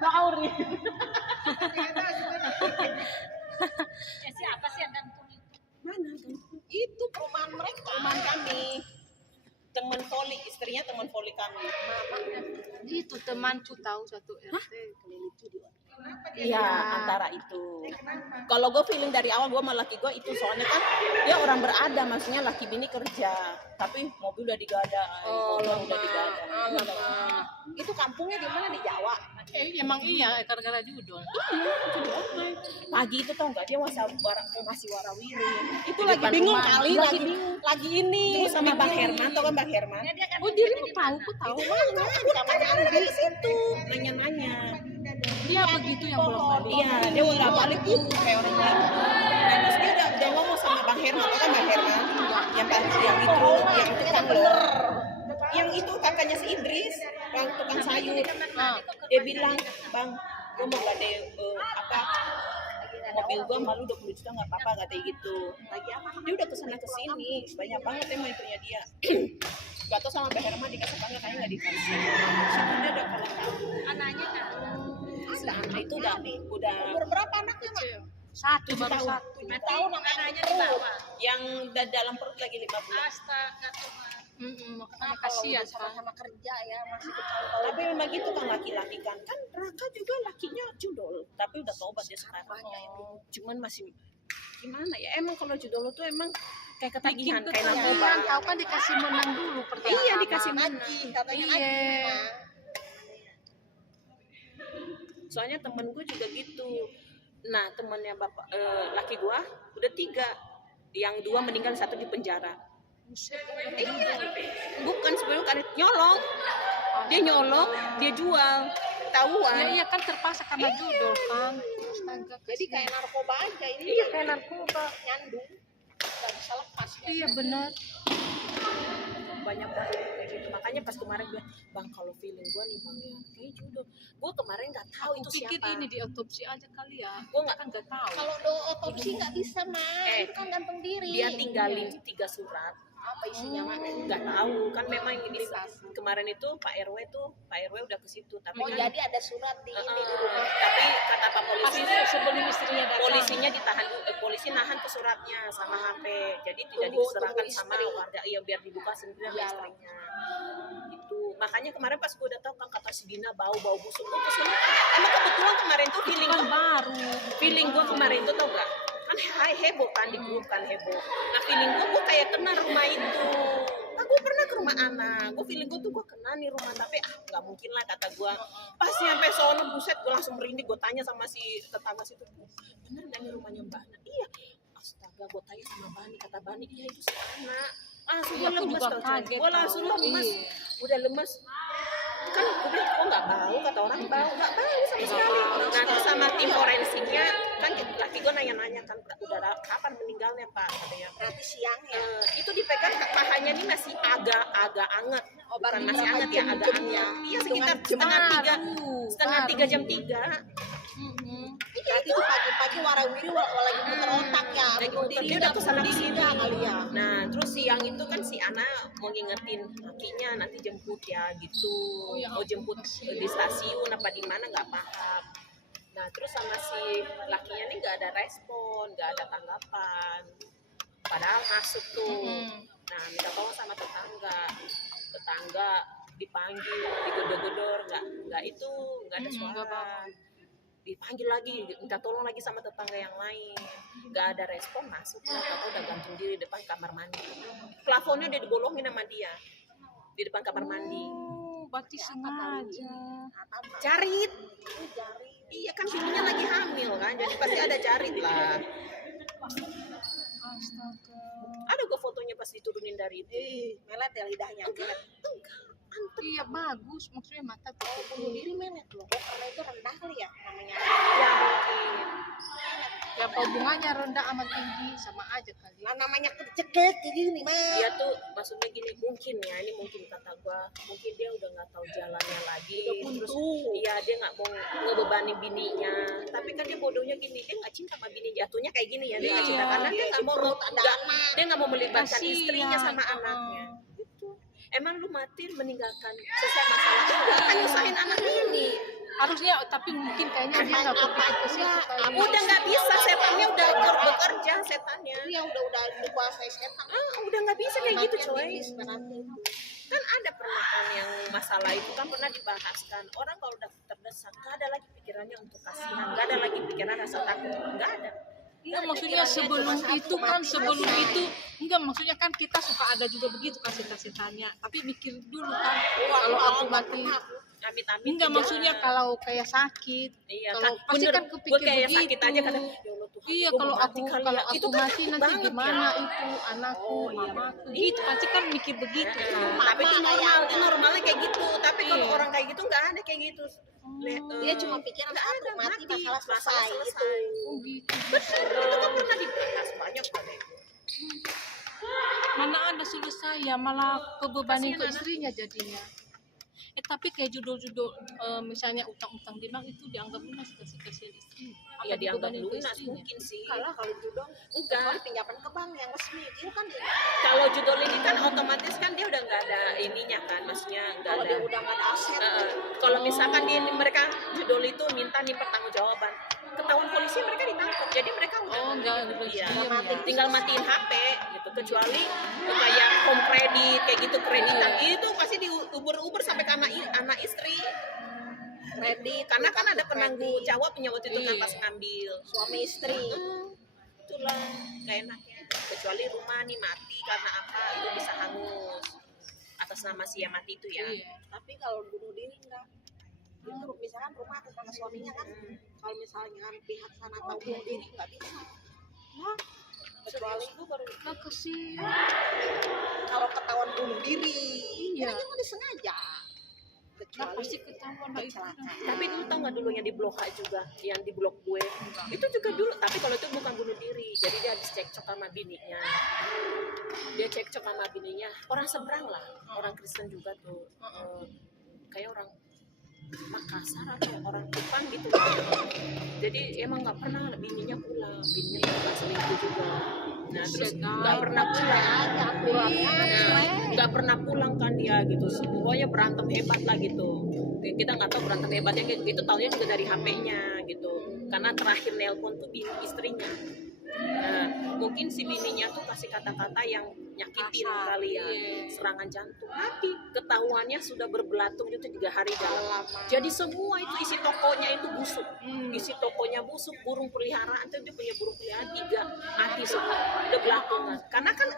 Mauri. Siapa sih yang gantung itu? Mana gantung? Itu perumahan mereka, perumahan kami. Teman voli, istrinya teman voli kami. Itu temanku tahu satu RT. Iya, antara itu. Kalau gue feeling dari awal gue sama laki gue itu soalnya kan dia orang berada, maksudnya laki bini kerja, tapi mobil udah digadang, motor udah digadang. Itu kampungnya di mana, di Jawa? Emang iya, gara-gara judul. Pagi itu tau nggak dia masih warawiri. Itu Di lagi depan bingung rumah. kali, Lagi lagi bingung. lagi ini sama Bang Herman, tau kan Bang Herman? Oh, dirimu tahu, aku tahu. Namanya dari situ, nanya-nanya. Dia begitu yang belum balik. Iya, dia udah balik tuh kayak orang lain. Nah, terus dia udah ngomong sama Bang Herman, tau kan Bang Herman? Yang tukang yang itu kakaknya si Idris, Bang tukang sayur. Dia bilang, Bang, gue mau gade mobil gue malu 20 juta nggak apa-apa, katanya gitu. Dia udah kesana kesini, banyak banget emang itunya dia. Gak tau sama Bang Herman dikasih banget, kayaknya nggak dikasih. Situ dia udah kalah tahu. Anaknya kan? Anak itu udah umur berapa anaknya, Mak? Satu, 7 baru tahun. satu. 7 tahun anaknya di bawah. Yang dalam perut lagi 5 bulan. Astaga Tuhan. Makanya Kalau kasihan udah sama-sama kerja ya masih kecil. Tapi memang gitu kan laki-laki kan Raka juga lakinya judol, tapi udah tobat dia sekarang. Cuman masih gimana ya? Emang kalau judol tuh emang kayak ketagihan, kayak narkoba. Tahu kan dikasih menang dulu pertama. Iya, dikasih menang. Katanya Iya. Soalnya temen gue juga gitu. Nah, temennya bapak laki gue udah 3, yang 2 meninggal, 1 di penjara. Iya, bukan sebelum kan nyolong. Dia nyolong, dia jual, ketahuan. Iya kan terpaksa karena judul kan. Astaga, Jadi kayak narkoba aja ini. Iya, kayak narkoba. Nyandung. Gak bisa lepas. Iya benar. Banyak banget kayak gitu. Makanya pas kemarin gue, Bang, kalau feeling gue nih Bang ya, kayak judul. Gue kemarin nggak tahu Aku itu pikir siapa. ini diotopsi aja kali ya. Gue nggak Kan nggak tahu. Kalau do otopsi nggak bisa mah. Itu kan gantung diri. Dia tinggalin 3 surat. Apa isinya Mak? Nggak tahu kan memang ini kemarin itu Pak RW udah ke situ, tapi Oh kan jadi ada surat di ini di rumah. tapi kata Pak polisi Sebelum istrinya datang. polisinya ditahan, polisi nahan tuh suratnya sama HP, jadi tidak Tunggu diserahkan sama istri. warga, iya biar dibuka sendiri sama istrinya. Itu makanya kemarin pas gue udah tahu kan kata si Dina bau busuk, gue kesini emang kebetulan kemarin tuh feeling gue kemarin tuh tau gak kan heboh kan di grup kan heboh. Nah feeling gue kayak kenal rumah itu. Nah gue pernah ke rumah anak, gue feeling gue tuh gue kenal nih rumah, tapi nggak mungkin lah kata gue. Pas nyampe sono buset gue langsung merinding, gue tanya sama si tetangga situ, bener nggak nih rumahnya Mbak Ana? Iya. Astaga, gue tanya sama Bani, kata Bani iya itu si Ana. Gue lemes, gue langsung lemes, udah lemes. Kan gue bilang kok nggak bau, kata orang bau, nggak bau sama sekali. Nah terus sama tim forensiknya kan laki gue nanya-nanya kan udah kapan meninggalnya Pak, katanya Berarti siang ya. itu dipegang pahanya ini masih agak anget, bukan masih anget ya, agak anget. Iya sekitar setengah 3 jam 3. Berarti itu pagi-pagi warawiri lagi putar otak ya. Lagi Bunuh putar, diri dia udah kesana kesini kali ya. Nah terus siang itu kan si Ana mau ngingetin lakinya nanti jemput ya gitu, mau jemput di stasiun apa di mana nggak paham. Nah terus sama si lakinya nih nggak ada respon, nggak ada tanggapan, padahal masuk tuh. Nah minta tolong sama tetangga dipanggil, digedor-gedor, nggak ada suara. Dipanggil lagi, minta tolong lagi sama tetangga yang lain, nggak ada respon, masuk lah, udah gantung diri depan kamar mandi. Plafonnya udah dibolongin sama dia di depan kamar mandi. Berarti sengaja. Jarit. Iya kan bininya lagi hamil kan, jadi pasti ada jarit lah. Astaga. Ada gue fotonya pas diturunin dari itu. Melet ya lidahnya. Enggak. Iya bagus, maksudnya mata tuh. Bunuh diri melet loh. Karena itu rendah kali ya namanya. Ya mungkin. Ya hubungannya rendah sama tinggi sama aja kali. Nah namanya keceket jadi nih Mak. Dia tuh maksudnya gini, mungkin kata gue, mungkin dia udah nggak tahu jalannya lagi. Terus iya dia nggak mau ngebebani bininya. Tapi kan dia bodohnya gini, dia nggak cinta sama bini, jatuhnya kayak gini ya, dia nggak cinta karena dia nggak mau melibatkan istrinya sama anaknya. Emang lu mati meninggalkan selesai masalah, enggak kan nyusahin anak ini. harusnya, tapi mungkin kayaknya dia nggak kepikir ke situ kali. Udah nggak bisa, setannya udah bekerja, setannya. Iya udah dikuasai setan. Udah nggak bisa kayak gitu Nanti coy. tipis, nanti. Kan ada pernah kan yang masalah itu kan pernah dibahas kan, orang kalau udah terdesak nggak ada lagi pikirannya untuk kasihan, nggak ada lagi pikiran rasa takut, nggak ada. Iya, maksudnya sebelum itu kan, sebelum itu enggak, maksudnya kan kita suka ada juga begitu kasih tanya, tapi mikir dulu kan, kalau aku mati. Amit-amit Enggak, aja. maksudnya kalau kayak sakit, Iya, kalau kan, pasti bener. kan Gue kepikir kayak begitu. sakit aja kadang, ya Allah Tuhan, Iya, gua kalau mau mati aku kali kalau ya. aku Itu kan mati takut nanti banget gimana ya. itu anakku, Oh, iya, mamaku, bener. gitu pasti kan mikir begitu kan. Tapi itu normal, itu normalnya kayak gitu. Tapi kalau Iya. orang kayak gitu nggak ada kayak gitu. Dia cuma pikiran nggak satu, ada, mati masalah selesai gitu. Oh gitu. Betul, itu kan pernah dibahas banyak kali. Mana ada selesai ya, malah kebebanin ke Kasihan istrinya jadinya. Tapi kayak judul-judul misalnya utang-utang di bank itu dianggap lunas, kasihan istri. Ya dianggap dibebanin ke lunas istrinya? mungkin sih. Kalau judul Enggak. pinjaman ke bank yang resmi itu kan Kalau judul ini kan otomatis kan dia udah nggak ada ininya kan, maksudnya nggak kalau ada. dia udah nggak ada aset. Kalau misalkan mereka judul itu minta nih pertanggungjawaban, ketahuan polisi mereka ditangkap. Jadi mereka udah Enggak, iya, diem ya. tinggal matiin HP gitu. Kecuali kayak home credit kayak gitu kreditan itu pasti diuber-uber sampai ke anak istri. Kredit karena kan ada penanggung jawabnya waktu itu kan Iya. pas ngambil Suami istri. itulah gak enaknya. Kecuali rumah nih mati karena apa itu bisa hangus atas nama si yang mati itu ya. Iya. Tapi kalau bunuh diri enggak. Itu misalkan rumah atas nama suaminya kan. Kalau misalnya pihak sana tahu bunuh diri enggak bisa. Nah, kecuali Gue baru Nah, kasihan. kalau ketahuan bunuh diri, Iya. itu kan disengaja. Nah, Kecuali pasti ketahuan lah itu. kecelakaan. tapi dulu tau nggak dulu yang di blok A juga yang di blok gue itu juga dulu tapi kalau itu bukan bunuh diri jadi dia habis cekcok sama bininya orang seberang lah orang Kristen juga tuh kayak orang Makassar atau orang Kupang gitu jadi emang nggak pernah bininya pulang bininya juga selingkuh juga nah terus nggak pernah pulang nggak pernah pulang kan dia gitu pokoknya berantem hebat lah gitu kita nggak tahu berantem hebatnya kayak gitu taunya juga dari HP-nya gitu karena terakhir nelpon tuh bini istrinya nah mungkin si bininya tuh kasih kata-kata yang nyakitin Kasar, kali ya iya. serangan jantung mati ketahuannya sudah berbelatung itu 3 hari dalam jadi semua itu isi tokonya itu busuk isi tokonya busuk burung peliharaan tuh dia punya burung peliharaan 3 mati semua udah belatungan karena kan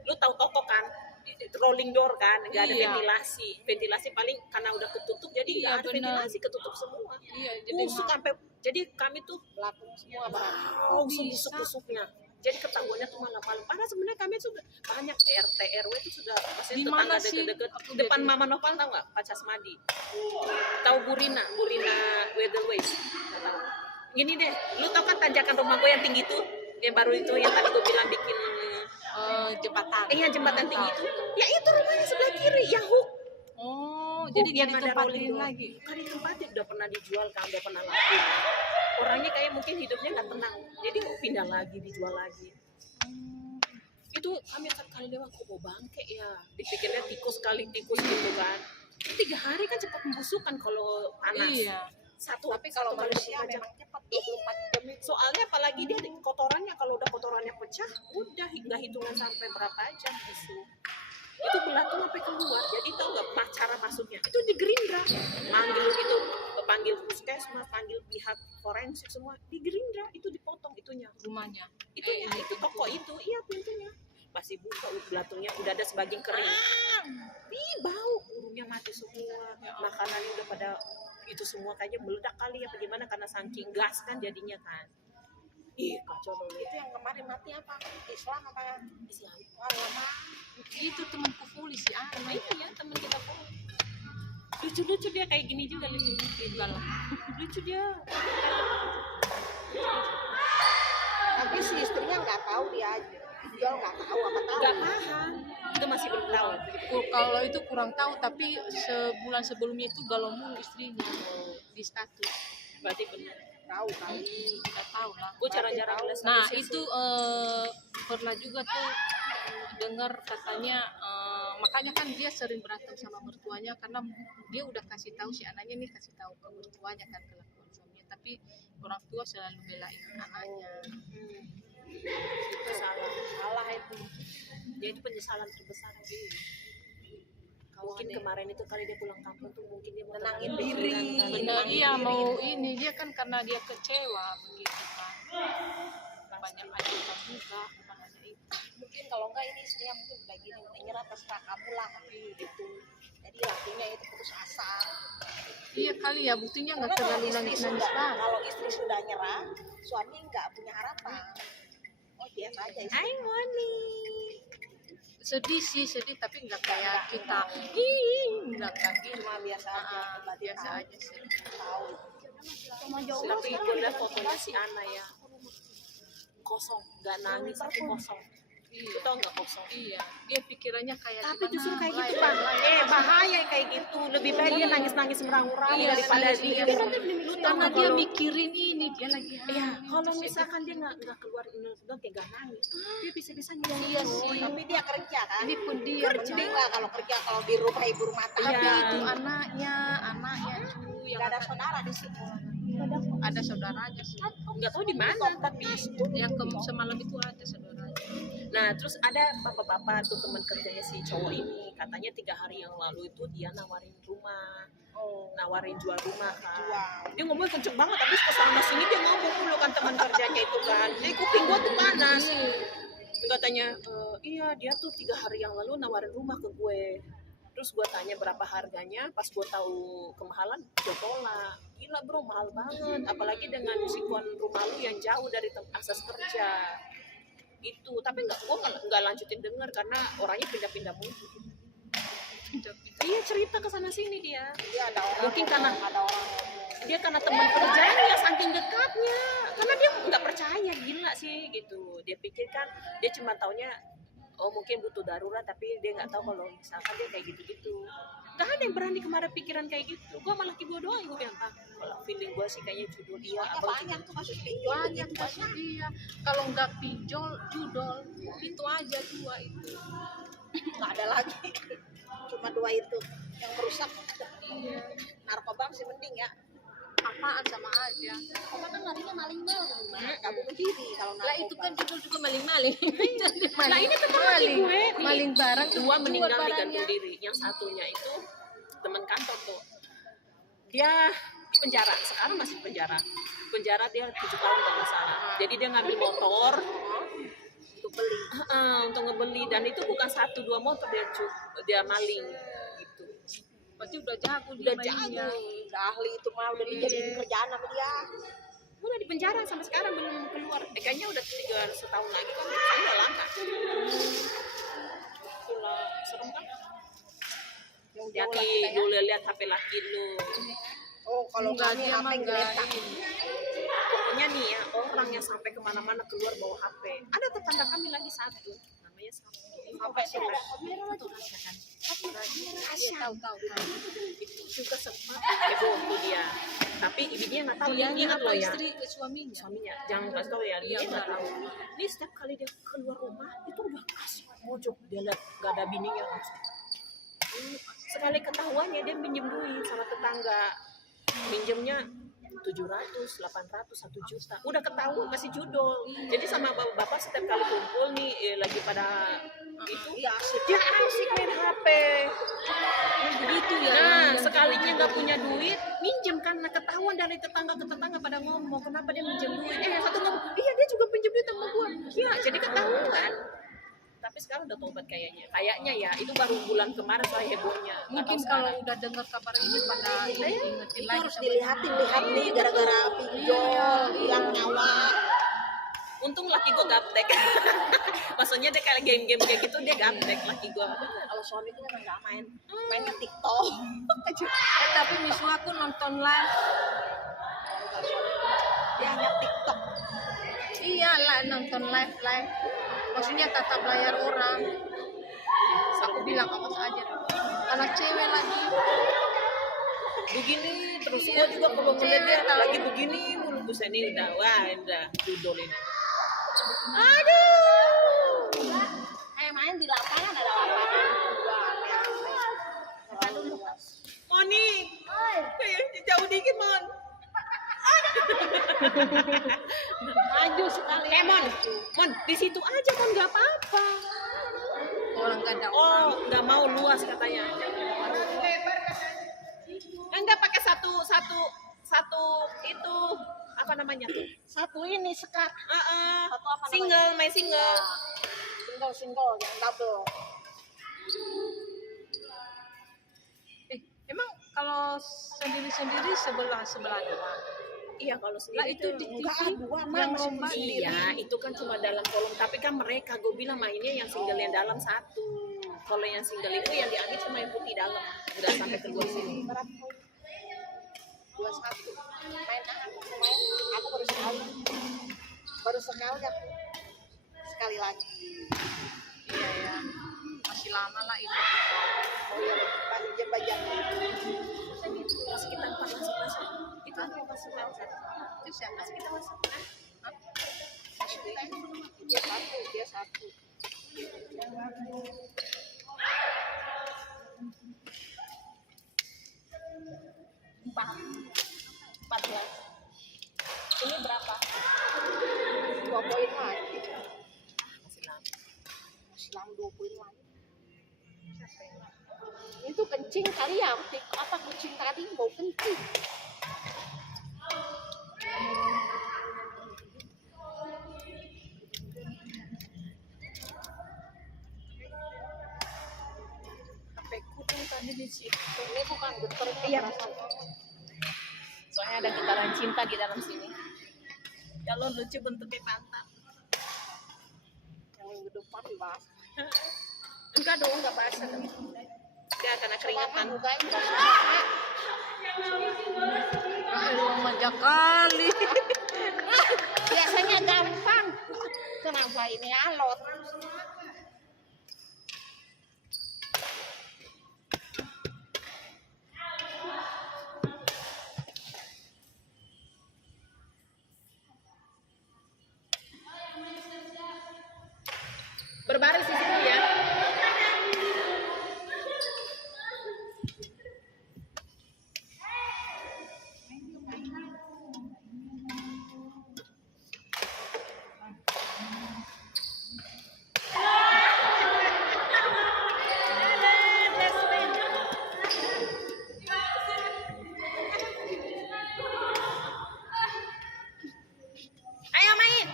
lu tahu toko kan rolling door kan nggak ada Iya. ventilasi paling karena udah ketutup jadi Iya, nggak ada benar. ventilasi ketutup semua Iya, jadi busuk sampai jadi kami tuh Belatung semua berarti. busuk busuknya jadi ketahuannya tuh malam-malam padahal sebenarnya kami sudah banyak RT RW itu sudah maksudnya Di tetangga mana sih? deket-deket Aku depan jadi- Mama Nopal tahu nggak Pak Casmadi tahu Burina Weatherways nggak tahu gini deh lu tau kan tanjakan rumah gue yang tinggi tuh yang baru itu yang tadi gue bilang bikin jembatan. yang jembatan tinggi itu ya itu rumahnya sebelah kiri Yahoo Oh, jadi dia yang ada rolling ditempatin door. lagi. Kan ditempatin udah pernah dijual kan udah pernah laku orangnya kayak mungkin hidupnya nggak tenang jadi mau pindah lagi dijual lagi itu kami sekali lewat kok mau bangke ya dipikirnya tikus gitu kan 3 hari kan cepat membusukkan kalau panas Iya. Tapi kalau manusia memang cepat 24 jam itu. soalnya apalagi dia kotorannya kalau udah kotorannya pecah udah nggak hitungan sampai berapa jam busuk itu belatung sampai keluar jadi tau nggak cara masuknya itu di Gerindra panggil puskesmas panggil pihak forensik semua di Gerindra itu dipotong itunya Rumahnya. itu toko itu iya pintunya masih buka belatungnya udah ada sebagian kering ih bau burungnya mati semua makanannya udah pada itu semua kayaknya meledak kali ya bagaimana karena saking gas kan jadinya kan ih kacau dong Itu yang kemarin mati apa? Islam apa? Islam Oh, lama. Itu temanku Fuli si Ana. iya teman kita kok lucu-lucu dia kayak gini juga lucu Enggak lah. lucu dia Tapi si istrinya nggak tahu dia jual nggak tahu apa tahu. nggak paham itu masih belum tahu Kalau itu kurang tahu, tapi sebulan sebelumnya itu galau mulu istrinya di status. berarti benar Tahu kali. Nggak tahu lah. gue jarang-jarang lihat Nah statusnya itu sih. pernah juga tuh dengar katanya makanya kan dia sering berantem sama mertuanya karena dia udah kasih tahu si anaknya nih, kasih tahu ke mertuanya kan kelakuan suaminya, tapi orang tua selalu belain anaknya. Itu salah itu. Dia itu penyesalan terbesar sih. Mungkin kemarin itu kali dia pulang kampung tuh mungkin dia mau Tenangin tenangin diri. pikiran, Benar, iya mau ini dia kan karena dia kecewa begitu kan, banyak ajudan juga bukan hanya itu. Mungkin kalau enggak ini istrinya mungkin udah gini, udah nyerah terserah kamu lah gitu. Jadi lakinya itu putus asa. Iya kali ya, buktinya nggak Karena kalau terlalu istri nangis sudah, banget. kalau istri sudah nyerah, suami nggak punya harapan. Oh biasa aja istri. Hai Moni. Sedih sih, sedih tapi nggak kayak kita nggak gitu. Cuma biasa aja. berarti Biasa tahu. aja sih. Tahu. Cuma jauh Tapi itu udah fotonya si Ana ya. Kosong, nggak nangis tapi kosong. Iya. Tau nggak kosong? Iya, dia pikirannya kayak Tapi gimana, justru kayak gitu mulai- bahaya kayak gitu. Lebih baik dia nangis-nangis merang-rang Iya, daripada iya, dia. iya. Karena karena dia mikirin ini, dia lagi Iya, hamil. kalau Terus misalkan dia nggak keluar udah kayak gak nangis, dia bisa-bisa Iya sih. Tapi dia kerja kan. ini pun dia Mending lah kalau kerja, kalau di rumah ibu rumah tangga. tapi Iya. itu anaknya cuy yang Nggak ada saudara di situ. ada saudaranya sih, nggak tahu di mana tapi. yang semalam itu ada saudaranya. Nah, terus ada bapak-bapak tuh teman kerjanya si cowok ini, katanya 3 hari yang lalu itu dia nawarin rumah, nawarin jual rumah kan. Jual. Dia ngomong kenceng banget, tapi kesana sini dia ngomong dulu kan teman kerjanya itu kan. Jadi kuping gua tuh panas. Dia katanya, iya dia tuh 3 hari yang lalu nawarin rumah ke gue. Terus gue tanya berapa harganya, pas gue tahu kemahalan, gue tolak. Gila bro, mahal banget. Apalagi dengan sikon rumah lu yang jauh dari akses kerja. Gitu. Tapi gue nggak lanjutin denger karena orangnya pindah-pindah mulu. Iya cerita ke sana sini dia. Dia ada orang. Mungkin karena ada orang. dia karena teman kerjanya ya saking dekatnya. Karena dia nggak percaya, gila sih gitu. Dia pikir kan dia cuma taunya oh mungkin butuh darurat, tapi dia nggak tahu kalau misalkan dia kayak gitu-gitu. Gak ada yang berani kemarin pikiran kayak gitu. Gue malah gue doang gue bilang kalau feeling gue sih kayaknya judul dia Soalnya apa banyak tuh kasus pinjol Banyak begitu kasus dia, kalau nggak pinjol judol itu aja 2 itu. nggak ada lagi. Cuma 2 itu yang merusak. Iya. Narkoba masih mending ya. Apaan sama aja. Narkoba kan larinya maling-maling, nggak bunuh diri kalau narkoba. Lah itu kan judul juga maling-maling. Nah ini teman lagi gue nih. Maling barang, 2 jual meninggal barangnya. digantung diri. Yang satunya itu teman kantor tuh. Dia di penjara, sekarang masih di penjara. Penjara dia 7 tahun kalau nggak salah. Jadi dia ngambil motor untuk beli. untuk ngebeli, dan itu bukan 1-2 motor dia maling gitu. Berarti udah jago dia Udah mainnya. jago. Udah ahli itu mah udah dijadiin kerjaan sama dia. Udah di penjara sampai sekarang belum keluar. Kayaknya udah 3 setahun lagi kan, kayaknya udah lama. Itulah serem kan? Yang jauh Laki, lagi kita ya. lu lihat HP laki lu. Oh kalau Enggak, kami dia HP mah geletak. Pokoknya nih ya, orang yang sampai kemana-mana keluar bawa HP. Ada tetangga kami lagi satu, namanya Sabtu. Sampai sih. Itu Rasya kan? Dia tahu-tahu. Itu juga sempat heboh tuh dia. Tapi ibunya nggak tahu. Dia ingat apa loh ya. istri suaminya. Suaminya, jangan kasih tahu ya. Dia Iya, nggak enggak. tahu. Ini setiap kali dia keluar rumah itu udah kasih mojok. Dia lihat nggak ada bininya langsung. Sekali ketahuannya dia minjem duit sama tetangga. Minjemnya 700, 800, 1 juta. Udah ketahuan masih judul. Jadi sama bapak setiap kali kumpul nih lagi pada itu Iya asik. dia asik main HP. Begitu ya. Nah, sekalinya nggak punya duit, minjem kan. Nah, ketahuan dari tetangga ke tetangga pada ngomong, kenapa dia minjem duit? Satu ngomong, iya dia juga pinjem duit sama gua. Iya, jadi ketahuan. Tapi sekarang udah tobat kayaknya. Kayaknya ya, itu baru bulan kemarin soal hebohnya. Nggak Mungkin tahu kalau sekarang. udah dengar kabar ini pada ingetin Itu lagi harus sama dilihatin, lihat nih gara-gara pinjol, hilang nyawa. Untung laki gua gaptek. Maksudnya dia kayak game-game kayak gitu, dia gaptek laki gua. Kalau suamiku kan nggak main, mainnya TikTok. tapi misu aku nonton live. Dia hanya TikTok. Iya lah, nonton live. Maksudnya tatap layar orang. Aku bilang awas aja. Anak cewek lagi. Begini terus gua juga kalau ngeliat dia lagi begini mulu buset ini udah judul ini. Aduh. Main di lapangan ada lapangan. Maju sekali. Mon, di situ aja kan nggak apa-apa. Orang gak ada Oh, nggak mau luas katanya. Enggak pakai satu itu apa namanya tuh? Satu ini sekat. Satu apa namanya? Single, main single. Single yang double. Emang kalau sendiri-sendiri sebelah doang. Iya kalau Lah sendiri itu tuh. di Enggak, TV dua yang mah lomba Iya, itu kan cuma dalam kolom. Tapi kan mereka, gue bilang mainnya yang single yang dalam satu. Kalau yang single itu yang diambil cuma yang putih dalam, udah sampai keluar sini. Berapa poin? 21. Main aku baru sekali. Aku. Sekali lagi. Iya ya. Masih lama lah ini. Oh iya, masih jam-jam. Terus kita empat masuk. Itu aku yang masuk. Itu siapa? Kita masuk. Dia satu. Empat. 14. Ini berapa? 2 poin lagi. Masih lama. Masih lama 2 poin lagi. Itu kencing kali ya, apa kucing tadi mau kencing. HP ku tuh tadi di situ. Ini bukan getar. Iya. Soalnya ada getaran cinta di dalam sini. Ya lo lucu bentuknya pantat. Yang minggu depan dibahas. Enggak dong, enggak basah. Dia karena keringetan. Ruang manja kali. Biasanya gampang. Kenapa ini alot? Berbaris di situ ya. Ayo main.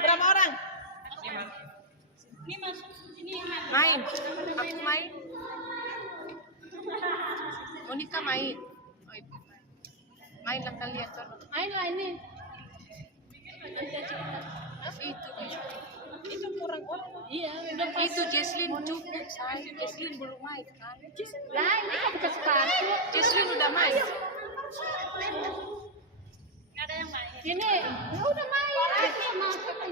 Berapa orang? Main. Aku main. Monica main. Oh, itu main. Main lah kalian coba. Main lah ini. Itu kurang orang. Iya, Itu Jesslyn cukup. Jesslyn belum main kan? lah ini kan bukan sepatu. Jesslyn udah main. Ini udah main. Ini mau pakai